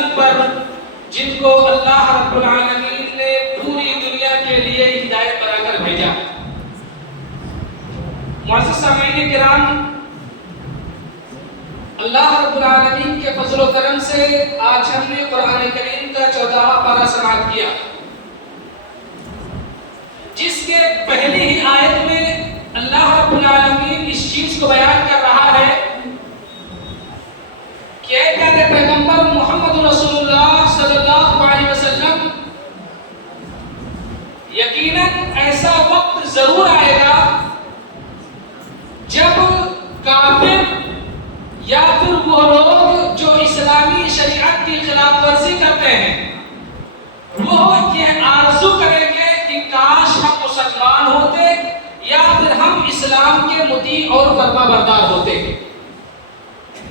سنت پر جن کو اللہ رب العالمین نے پوری دنیا کے لیے ہدایت بنا کر بھیجا۔ معزز سامعین کرام، اللہ رب العالمین کے فضل و کرم سے آج ہم نے قرآن کریم کا 14واں پارہ سماعت کیا، جس کے پہلی ہی آیت میں اللہ رب العالمین اس چیز کو بیان کر رہا ہے کہ اے پیارے پیغمبر محمد رسول اللہ صلی اللہ علیہ وسلم، یقیناً ایسا وقت ضرور آئے گا جب کافر یا پھر وہ لوگ جو اسلامی شریعت کی خلاف ورزی کرتے ہیں وہ یہ آرزو کریں گے کہ کاش ہم مسلمان ہوتے یا پھر ہم اسلام کے مطیع اور فرما بردار ہوتے۔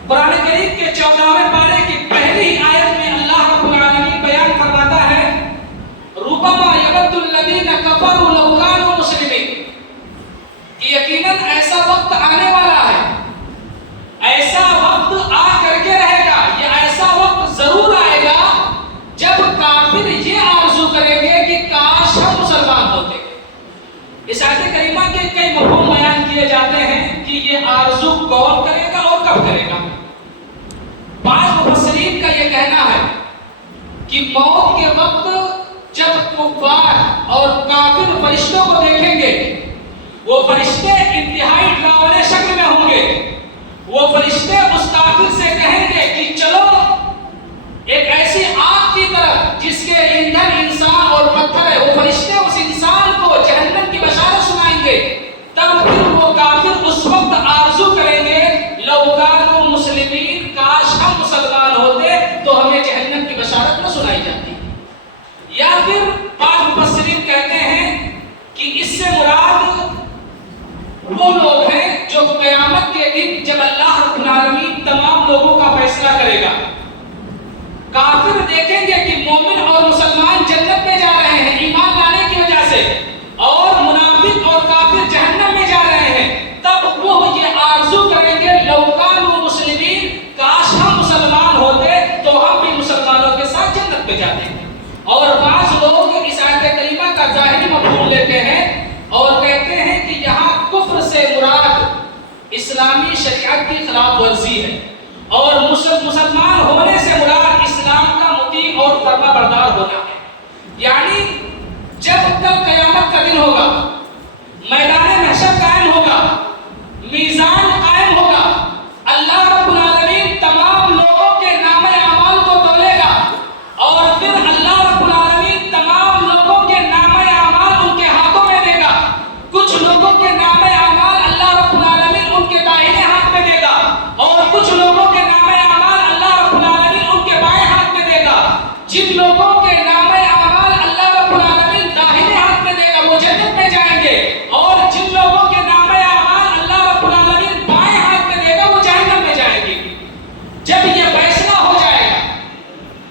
قرآن کریم کے 14ویں پارے کی پہلی ہی آیت میں اللہ رب العالمین بیان فرماتا ہے ربما یود الذین کفروا لو کانوا مسلمین، کہ یقیناً ایسا وقت آنے والا ہے، ایسا وقت آ کر کے رہے گا، یہ ایسا وقت ضرور آئے گا جب کافر یہ آرزو کریں گے کہ کاش ہم مسلمان ہوتے۔ اس آیت کریمہ کے کئی مفہوم بیان کیے جاتے ہیں کہ یہ آرزو کون کرے گا اور کب کرے گا۔ بعض مفسرین کا یہ کہنا ہے کہ موت کے وقت جب کفار اور کافر فرشتوں کو دیکھیں گے، وہ فرشتے انتہائی ڈراؤنے شکل میں ہوں گے، وہ فرشتے اس کافر سے کہیں گے کہ چلو ایک ایسی آگ کی طرف جس کے ایندھن انسان اور پتھر ہے، وہ فرشتے اس انسان کو جہنم کی بشارت سنائیں گے۔ تب پھر وہ کافر اس وقت آرزو کریں گے لو کانوا مسلمین، کاش ہم مسلمان ہوتے تو ہمیں جہنم کی بشارت نہ سنائی جاتی۔ یا پھر بعض مفسرین کہتے ہیں کہ اس سے مراد وہ لوگ ہیں جو قیامت کے دن جب اللہ رب العالمین تمام لوگوں کا فیصلہ کرے گا، کافر دیکھیں گے کہ مومن اور مسلمان جنت میں جا رہے ہیں ایمان لانے کی وجہ سے، اور منافق اور کافر جہنم میں جا رہے ہیں، تب وہ یہ آرزو کریں گے لو کانوا مسلمین، کاش ہم مسلمان ہوتے تو ہم بھی مسلمانوں کے ساتھ جنت میں جاتے۔ اور بعض لوگ اس آیت کریمہ کا ظاہری مفہوم لیتے ہیں اور کہتے ہیں کہ یہاں کفر سے مراد اسلامی شریعت کی خلاف ورزی ہے، اور مسلمان ہونے سے مراد اسلام کا مطیع اور فرما بردار ہونا ہے۔ یعنی جب تک قیامت کا دن ہوگا، میدان محشر قائم ہوگا، میزان قائم ہوگا، اللہ رب العالمین تمام لوگوں کے نام اعمال کو تولے گا، اور پھر اللہ رب العالمین تمام لوگوں کے نام اعمال ان کے ہاتھوں میں دے گا۔ کچھ لوگوں کے نام اعمال اللہ رب العالمین ان کے داہنے ہاتھ میں دے گا، اور کچھ لوگوں کے نام اعمال اللہ رب العالمین ان کے بائیں ہاتھ میں دے گا۔ جن لوگوں کے نام اعمال اللہ رب العالمین داہنے ہاتھ میں دے گا وہ جنت میں جائیں گے، اور جن لوگوں کے نام اعمال اللہ رب العالمین بائیں ہاتھ میں دے گا وہ جہنم میں جائیں گے۔ جب یہ فیصلہ ہو جائے گا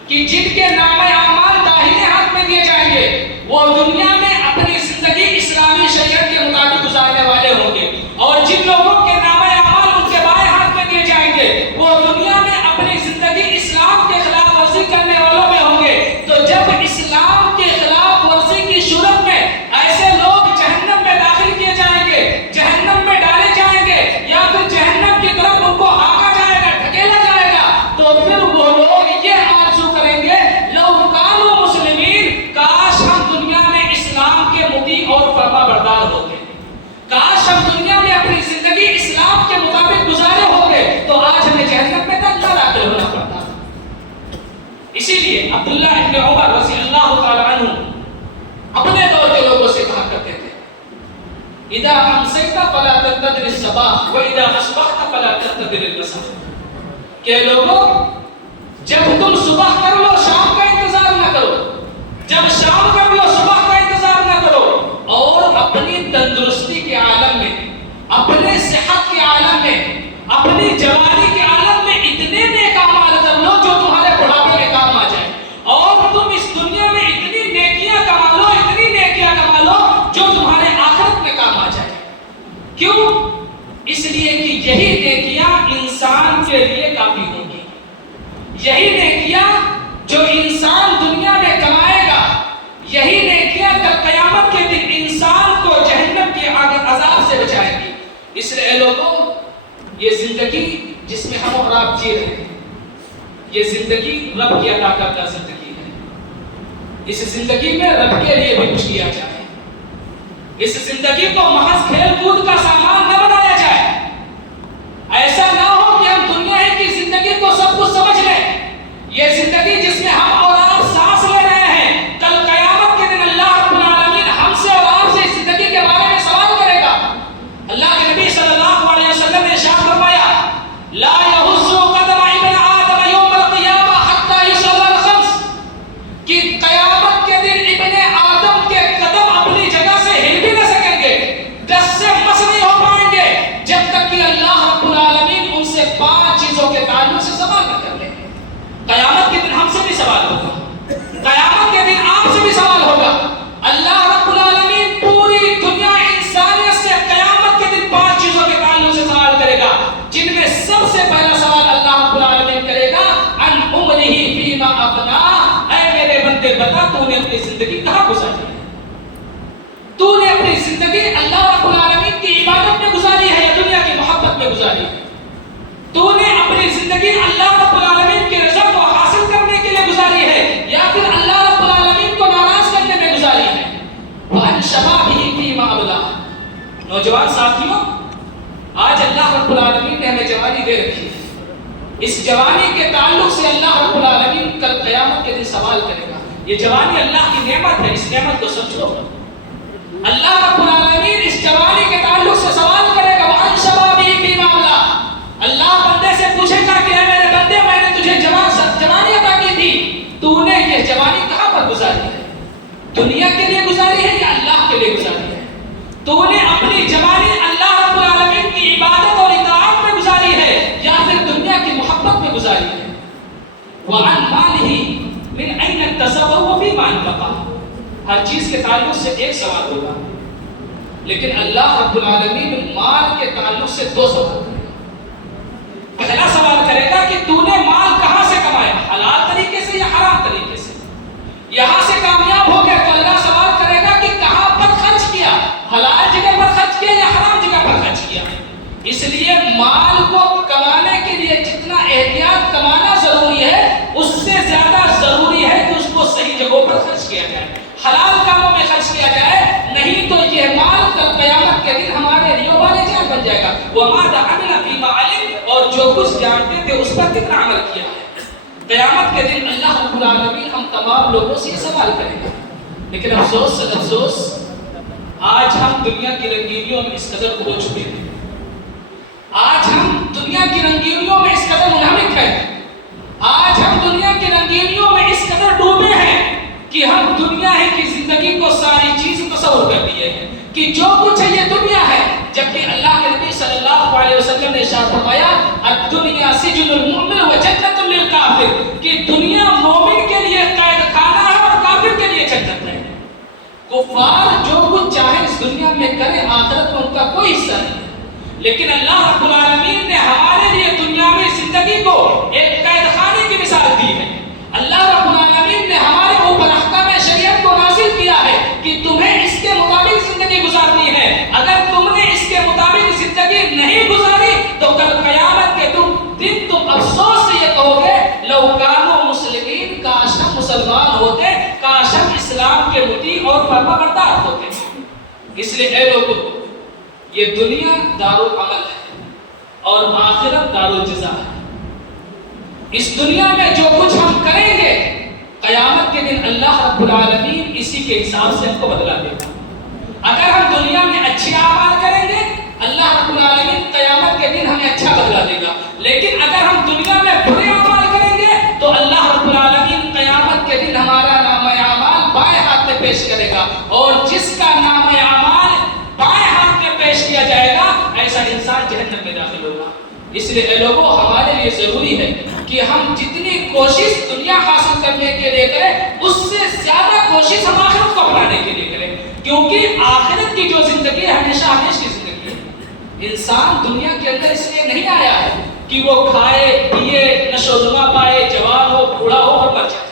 کہ جن کے نام اعمال داہنے ہاتھ میں دیے جائیں گے وہ دنیا میں اپنی زندگی اسلامی شریعت کے مطابق گزارنے والے ہوں گے، اور جن لوگوں کے نام اعمال ان کے بائیں ہاتھ میں دیے جائیں گے وہ دنیا میں اپنی زندگی اسلام کے خلاف ورزی کرنے والوں میں ہوں گے۔ تو جب اسلام کے خلاف ورزی کی صورت میں ایسے لوگ جہنم میں داخل کیے جائیں گے، جہنم میں ڈالے جائیں گے، یا پھر جہنم کی طرف ان کو ہانکا جائے گا، ڈھکیلا جائے گا، تو پھر وہ لوگ یہ آرزو کریں گے لو کانوا مسلمین، کاش ہم دنیا میں اسلام کے مطیع اور فرما بردار ہوتے، کاش ہم دنیا میں اپنی زندگی اسلام کے مطابق گزارے ہوتے تو آج ہمیں جہنم میں تک نہ داخل ہونا پڑتا۔ اسی لیے عبداللہ ابن عمر رضی اللہ تعالی عنہ اپنے دور کے لوگوں سے کہا کرتے تھے اذا امسیت فلا تنتظر الصباح واذا اصبحت فلا تنتظر المساء، کہ لوگوں جب تم صبح کر لو شام کا انتظار نہ کرو، جب شام کر لو صبح کا انتظار نہ کرو، اور اپنی تندرستی کے عالم میں، اپنے صحت کے عالم میں، اپنی جوانی کے عالم میں اتنے نیک اعمال کر لو جو تمہارے بڑھاپے میں کام آ جائے، اور تم اس دنیا میں اتنی نیکیاں کما لو، اتنی نیکیاں کما لو جو تمہارے آخرت میں کام آ جائے۔ کیوں؟ اس لیے کہ یہی نیکیاں انسان کے لیے کافی ہوں گی، یہی نیکیاں اس لیے اے لوگوں، یہ زندگی جس میں ہم اور آپ جی رہے ہیں، یہ زندگی رب کی عطا کردہ زندگی ہے۔ اس زندگی میں رب کے لیے بھی کچھ کیا جائے، اس زندگی کو محض کھیل کود کا سامان نہ بنایا جائے۔ ایسا نہ ہو کہ ہم دنیا کی زندگی کو سب کچھ سمجھ لیں۔ یہ زندگی جس میں ہم اور آپ سانس لے رہے ہیں، کل قیامت کے دن اللہ رب العالمین ہم سے اور آپ سے اس زندگی کے بارے میں سوال کرے گا۔ اللہ کے نبی صلی اللہ علیہ وسلم نے ارشاد فرمایا، لا يهز قدم ابن آدم یوم القیامہ حتی یسأل عن خمس، کہ قیامت کے دن ابن آدم کے قدم اپنی جگہ سے ہل بھی نہ سکیں گے، دس سے مس نہیں ہو پائیں گے، جب تک کہ اللہ رب العالمین ان سے 5 چیزوں کے تعلق سے سوال نہ کر لیں۔ قیامت کے دن ہم سے بھی سوال ہوگا، قیامت کے دن آپ سے بھی سوال ہوگا۔ اللہ رب العالمین پوری دنیا انسانیت سے قیامت کے دن 5 چیزوں کے تعلق سے سوال کرے گا، جن میں سب سے پہلا سوال اللہ رب العالمین کرے گا عن عمرہ فیما افنا، اے میرے بندے بتا تو نے اپنی زندگی کہاں گزاری ہے؟ تو نے اپنی زندگی اللہ رب العالمین کی عبادت میں گزاری ہے یا دنیا کی محبت میں گزاری ہے؟ تو نے اپنی زندگی اللہ رب العالمین کی رضا کو حاصل کرنے کے لیے گزاری ہے یا پھر اللہ رب العالمین کو ناراض کرنے میں گزاری ہے؟ وَأَنْ شَبَابِهِ فِيمَا أَبْلَاهُ، نوجوان ساتھیوں، آج اللہ رب العالمین نے ہمیں جوانی دے رکھی ہے۔ اس جوانی کے تعلق سے اللہ رب العالمین کل قیامت کے دن سوال کرے گا۔ یہ جوانی اللہ کی نعمت ہے، اس نعمت کو سمجھو۔ اللہ رب العالمین اس جوانی کے تعلق سے سوال کرے گا، وَأَنْ شَبَابِهِ فِيمَا أَبْلَاهُ، اللہ بندے سے پوچھے گا کہ اے میرے بندے، میں نے تجھے جوانی عطا کی تھی، تو نے یہ جوانی کہاں پر گزاری ہے؟ دنیا کے لیے گزاری ہے یا اللہ کے لیے گزاری ہے؟ تو نے اپنی جوانی اللہ رب العالمین کی عبادت اور اطاعت میں گزاری ہے یا پھر دنیا کی محبت میں گزاری ہے؟ وَعَنْ مَالِهِ مِنْ أَيْنَ اكْتَسَبَهُ وَفِيمَا أَنْفَقَهُ، ہر چیز کے تعلق سے ایک سوال ہوگا، لیکن اللہ رب العالمین مال کے تعلق سے 2 سوال ہوگا۔ پہلا سوال کرے گا کہ تو نے مال کہاں سے کمایا، حلال طریقے سے یا حرام طریقے سے؟ یہاں سے کامیاب ہو گئے تو اللہ سوال کرے گا کہ کہاں پر خرچ کیا، حلال جگہ پر خرچ کیا یا حرام جگہ پر خرچ کیا؟ اس لیے مال کو کمانے کے لیے جتنا احتیاط کمانا ضروری ہے، اس سے زیادہ ضروری ہے کہ اس کو صحیح جگہوں پر خرچ کیا جائے، حلال کاموں میں خرچ کیا جائے، نہیں تو یہ مال کل قیامت کے دن ہمارے لیے وبال جان بن جائے گا۔ وَمَا عَمِلَ فِيمَا عَلِمَ، اور جو کچھ جانتے تھے اس پر کتنا عمل کیا ہے۔ قیامت کے دن اللہ رب العالمین ہم تمام لوگوں سے یہ سوال کرے گا۔ لیکن افسوس افسوس، آج ہم دنیا کی رنگینیوں میں اس قدر کھو چکے ہیں، آج ہم دنیا کی رنگینیوں میں اس قدر منہمک ہیں، آج ہم دنیا کی رنگینیوں میں اس قدر ڈوبے ہیں کہ ہم دنیا ہی کی زندگی کو ساری چیز تصور کر لیے ہیں کہ جو کچھ ہے یہ دنیا ہے، جبکہ اللہ کے نبی صلی اللہ علیہ وسلم نے ارشاد فرمایا، الدنیا سجن المؤمن و جنت للکافر، کہ دنیا مومن کے لیے قید خانہ ہے اور کافر کے لیے جنت ہے۔ کفار جو کچھ چاہے اس دنیا میں کرے، آخرت میں ان کا کوئی حصہ نہیں ہے، لیکن اللہ رب العالمین نے ہمارے لیے دنیاوی زندگی کو ایک قید خانے کی مثال دی ہے۔ اللہ رب العالمین نے ہمارے اوپر احکام شریعت کو نازل کیا ہے کہ تمہیں اس کے مطابق زندگی گزارنی ہے، اگر تم نے اس کے مطابق زندگی نہیں گزاری تو کل قیامت کے دن تم افسوس سے یہ کہو گے، لو کانوا مسلمین، کاش ہم مسلمان ہوتے، کاش ہم اسلام کے مطیع اور فرما بردار ہوتے۔ اس لیے اے لوگوں، یہ دنیا دارالعمل ہے اور آخرت دارالجزا ہے۔ اس دنیا میں جو کچھ ہم کریں گے، قیامت کے دن اللہ رب العالمین اسی کے حساب سے ہم کو بدلا دے گا۔ اگر ہم دنیا میں اچھے اعمال کریں گے، اللہ رب العالمین قیامت کے دن ہمیں اچھا بدلا دے گا، لیکن اگر ہم دنیا میں برے اعمال کریں گے تو اللہ رب العالمین قیامت کے دن ہمارا نامہ اعمال بائیں ہاتھ میں پیش کرے گا، اور جس کا نامہ اعمال بائیں ہاتھ میں پیش کیا جائے گا، ایسا انسان جہنم میں داخل ہوگا۔ اس لیے اے لوگوں، ہمارے لیے ضروری ہے کہ ہم جتنی کوشش دنیا حاصل کرنے کے لیے کریں، اس سے زیادہ کوشش ہم آخرت کو اپنانے کے لیے کریں، کیونکہ آخرت کی جو زندگی ہے ہمیشہ ہمیشہ کی زندگی ہے۔ انسان دنیا کے اندر اس لیے نہیں آیا ہے کہ وہ کھائے پیے، نشو و نما پائے، جوان ہو بوڑھا ہو اور مر جائے،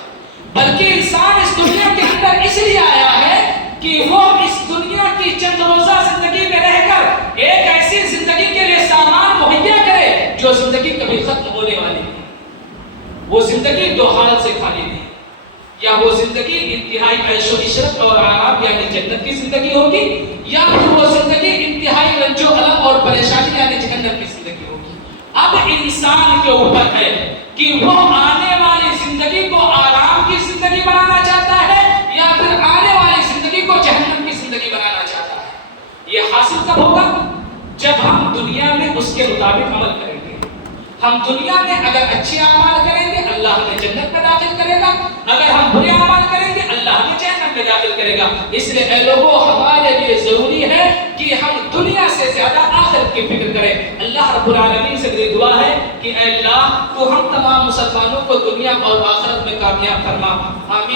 بلکہ انسان اس دنیا کے اندر اس لیے آیا ہے کہ وہ اس دنیا کی چند روزہ زندگی میں رہ کر ایک ایسی زندگی کبھی ختم ہونے والی نہیں. وہ زندگی دو حال سے خالی نہیں. یا وہ زندگی انتہائی عیش و عشرت اور آرام یعنی جنت کی زندگی ہوگی, یا پھر وہ زندگی انتہائی رنج و الم اور پریشانی یعنی جہنم کی زندگی ہوگی. اب انسان کے اوپر ہے کہ وہ آنے والی زندگی کو آرام کی زندگی بنانا چاہتا ہے یا پھر آنے والی زندگی کو جہنم کی زندگی بنانا چاہتا ہے. یہ حاصل کب ہوگا؟ جب ہم دنیا میں اس کے مطابق عمل کریں گے. ہم دنیا میں اگر اچھے اعمال کریں گے اللہ ہمیں جنت میں داخل کرے گا, اگر ہم برے اعمال کریں گے اللہ ہمیں جہنم میں داخل کرے گا. اس لیے اے لوگوں, ہمارے لیے ضروری ہے کہ ہم دنیا سے زیادہ آخرت کی فکر کریں. اللہ رب العالمین سے میری دعا ہے کہ اے اللہ تو ہم تمام مسلمانوں کو دنیا اور آخرت میں کامیاب فرما. آمین.